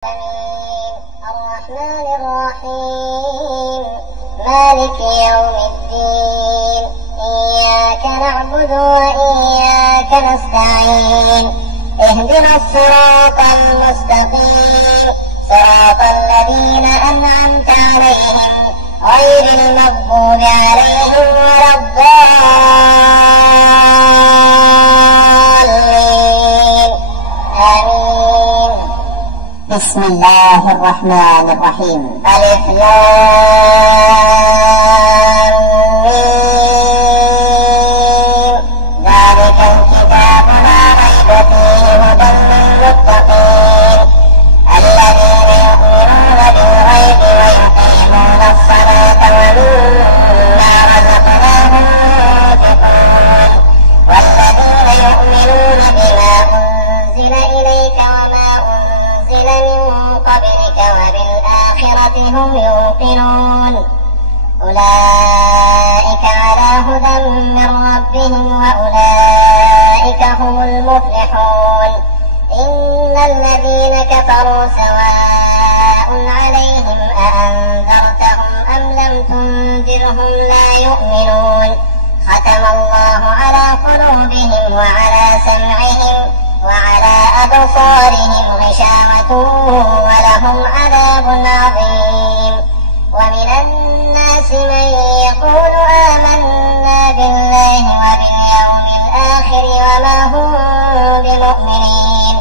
الرحمن الرحيم مالك يوم الدين إياك نعبد وإياك نستعين اهدنا الصراط المستقيم صراط الذين أنعمت عليهم غير المغضوب عليهم ولا الضالين آمين. بسم الله الرحمن الرحيم. ألف لام ميم ذلك الكتاب لا ريب فيه هدى للمتقين الذين يؤمنون بالغيب ويقيمون الصلاة ومما رزقناهم ينفقون والذين يؤمنون بما أنزل إليك وما أنزل من قبلك وبالآخرة هم يوقنون أولئك على هدى من ربهم وأولئك هم المفلحون. إن الذين كفروا سواء عليهم أأنذرتهم أم لم تنذرهم لا يؤمنون ختم الله على قلوبهم وعلى سمعهم وعلى أبصارهم غشاوة ولهم عذاب عظيم. ومن الناس من يقول آمنا بالله وباليوم الآخر وما هم بمؤمنين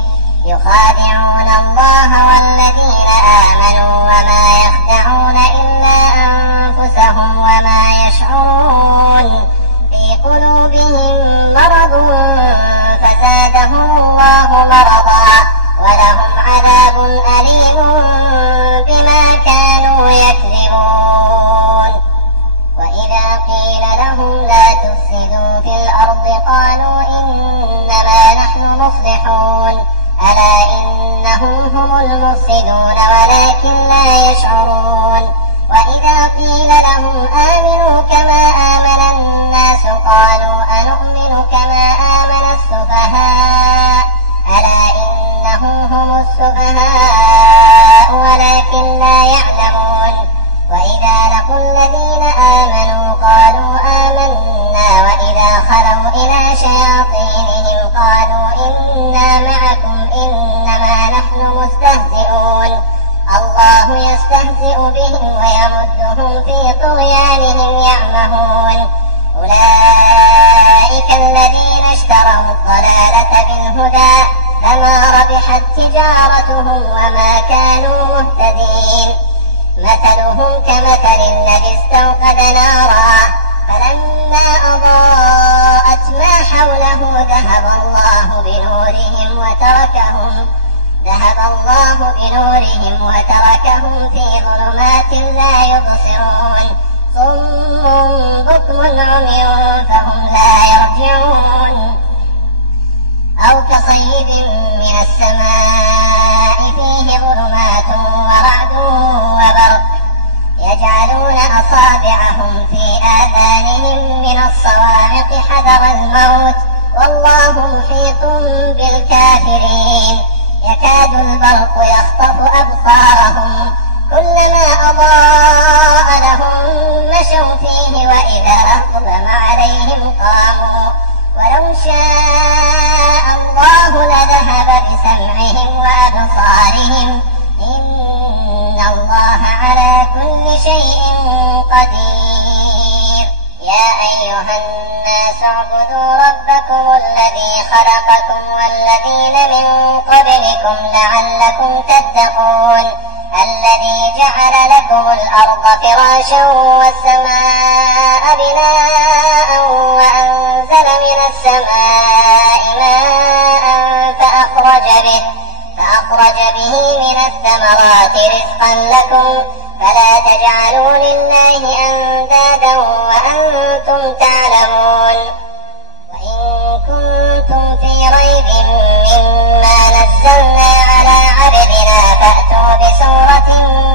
يخادعون الله والذين آمنوا وما يخدعون إلا أنفسهم وما يشعرون في قلوبهم مرض فزادهم الله مرضا ولهم عذاب أليم بما كانوا يكذبون. وإذا قيل لهم لا تفسدوا في الأرض قالوا إنما نحن مصلحون ألا إنهم هم المفسدون ولكن لا يشعرون. وإذا قيل لهم آمنوا كما آمن الناس قالوا أنؤمن كما آمن السفهاء ألا إنهم هم السفهاء ولكن لا يعلمون. وإذا لقوا الذين آمنوا قالوا آمنا وإذا خلوا إلى شياطينهم قالوا إنا معكم إنما نحن مستهزئون الله يستهزئ بهم ويمدهم في طغيانهم يعمهون. أولئك الذين اشتروا الضلالة بالهدى فما ربحت تجارتهم وما كانوا مهتدين. مثلهم كمثل الذي استوقد نارا فلما أضاءت ما حوله ذهب الله بنورهم وتركهم في ظلمات لا يبصرون صم بكم عمي فهم لا يرجعون. أو كصيب من السماء فيه ظلمات ورعد وبرق يجعلون أصابعهم في آذانهم من الصواعق حذر الموت والله محيط بالكافرين. يكاد البرق يخطف أبصارهم كلما أضاء لهم مشوا فيه وإذا أظلم عليهم قاموا ولو شاء الله لذهب بسمعهم وأبصارهم إن الله على كل شيء قدير. يا أيها الناس اعبدوا ربكم الذي خلقكم والذين من قبلكم لعلكم تتقون الذي جعل لكم الأرض فراشا والسماء بناء وأنزل من السماء ماء فأخرج به من الثمرات رزقا لكم فلا تجعلوا لله أندادا وأنتم تعلمون. وإن كنتم في ريب مما نزلنا على عبدنا فأتوا بسورة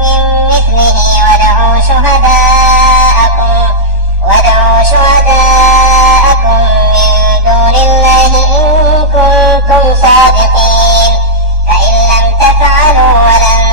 من مثله وادعوا شهداءكم من دون الله إن كنتم صادقين فإن لم تفعلوا ولن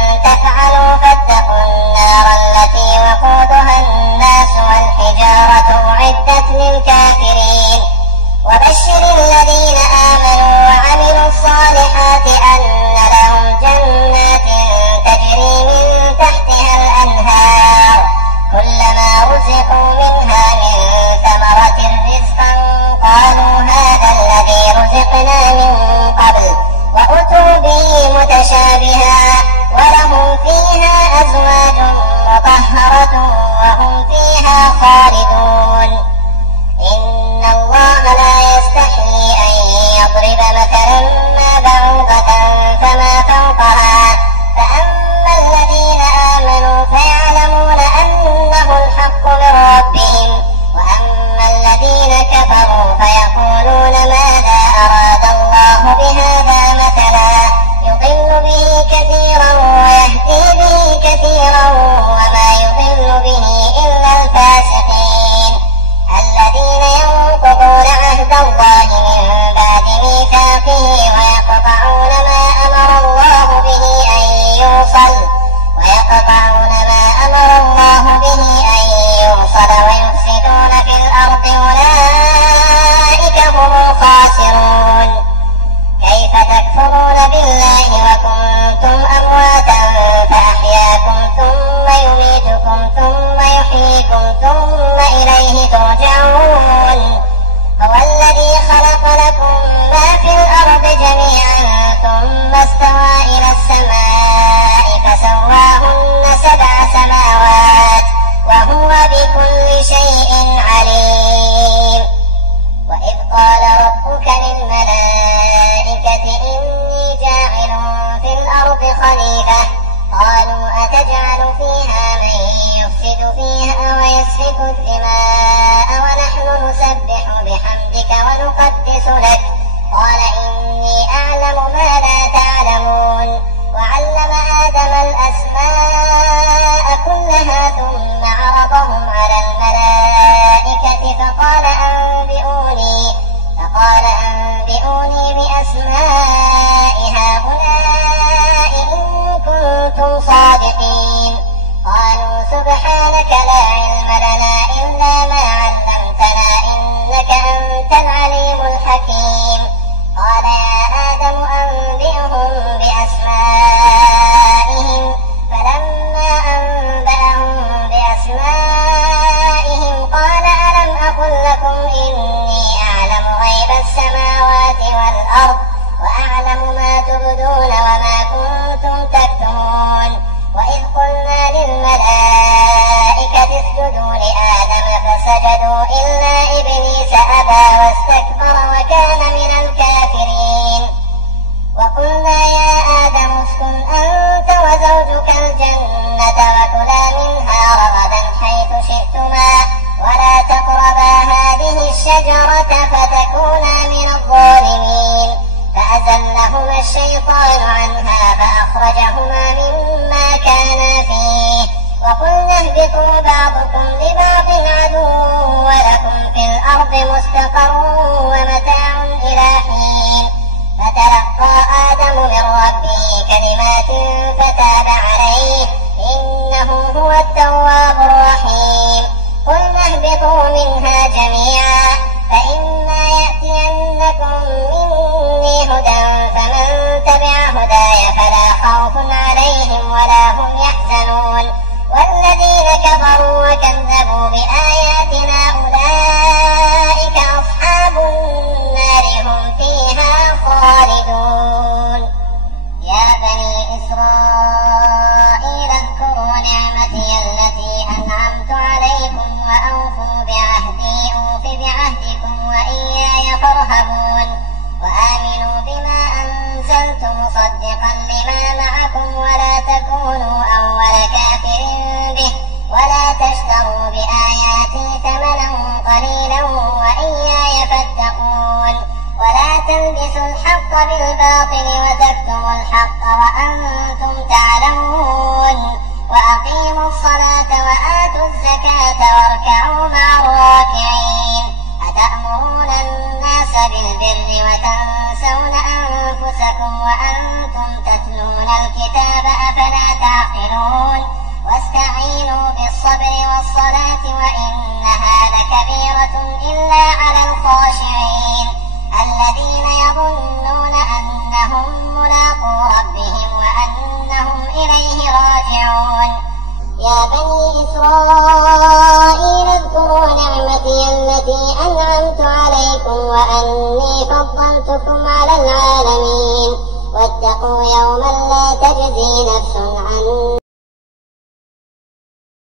خالدون إن الله لا يستحيي أن يضرب مثلا ما بعوضة فما فوقها فأما الذين آمنوا فيعلمون أنه الحق من ربهم وأما الذين كفروا فيقولون ماذا أراد الله بهذا مثلا يضل به كثيرا ويهدي به كثيرا وما يضل به إلا الفاسقين الذين ينقضون عهد الله من بعد ميثاقه ويقطعون ما أمر الله به أن يوصل ويفسدون في الأرض أولئك هم الخاسرون كيف تكفرون بالله وكنتم أمواتا فأحياكم ثم يميتكم ثم يحييكم ثم إليه ترجعون هو الذي خلق لكم ما في الأرض جميعا ثم استوى إلى السماء فسواهن 7 سماوات وهو بكل شيء عليم وإذ قال ربك للملائكة إني جاعل في الأرض خليفة قالوا أتجعل فيها من يفسد فيها ويسفك الدماء ونحن نسبح بحمدك ونقدس لك قال إني أعلم ما لا تعلمون وعلم آدم الأسماء كلها ثم عرضهم على الملائكة فقال أنبئوني بأسماء هؤلاء إن كنتم صادقين قالوا سبحانك لا علم لنا إلا ما علمتنا إنك أنت العليم الحكيم قال يا آدم أنبئهم بأسمائهم فلما أنبأهم بأسمائهم قال ألم أقل لكم إني أعلم غيب السماوات والأرض وأعلم ما تبدون وما كنتم تكتمون وإذ قلنا للملائكة اسجدوا لآدم فسجدوا إلا إبليس أبى واستكبر وكان من الكافرين وقلنا يا آدم اسكن أنت وزوجك الجنة وكلا منها رغدا حيث شئتما ولا تقربا هذه الشجرة فتكونا من الظالمين فأزلهما الشيطان عنها فأخرجهما مما كانا فيه وقلنا اهبطوا بعضكم لبعض عدو ولكم في الأرض مستقر ومتاع إلى حين فتلقى آدم من ربه كلمات فتاب عليه إنه هو التواب الرحيم قلنا اهبطوا منها جميعا فإما يأتينكم مني هدى فمن تبع هداي فلا خوف عليهم ولا هم يحزنون والذين كفروا وكذبوا بآياتنا أولئك أصحاب النار هم فيها خالدون يا بني إسرائيل اذكروا نعمتي التي أنعمت عليكم وأوفوا بعهدي أوف بعهدكم وإياي فارهبون وآمنوا بما أنزلت مصدقا لما معكم ولا تكونوا أول كافر به ولا تشتروا بآياتي ثمنا قليلا وإياي فاتقون ولا تلبسوا الحق بالباطل وتكتموا الحق وأنتم تعلمون وأقيموا الصلاة وآتوا الزكاة واركعوا مع الراكعين أتأمرون الناس بالبر وتنسون أنفسكم وأنتم تتلون الكتاب أفلا تعقلون واستعينوا بالصبر والصلاة وإنها لكبيرة إلا على الخاشعين الذين يظنون أنهم ملاقو ربهم وأنهم إليه راجعون يا بني إسرائيل اذكروا نعمتي التي أنعمت عليكم وأني فضلتكم على العالمين واتقوا يوما لا تجزي نفس عن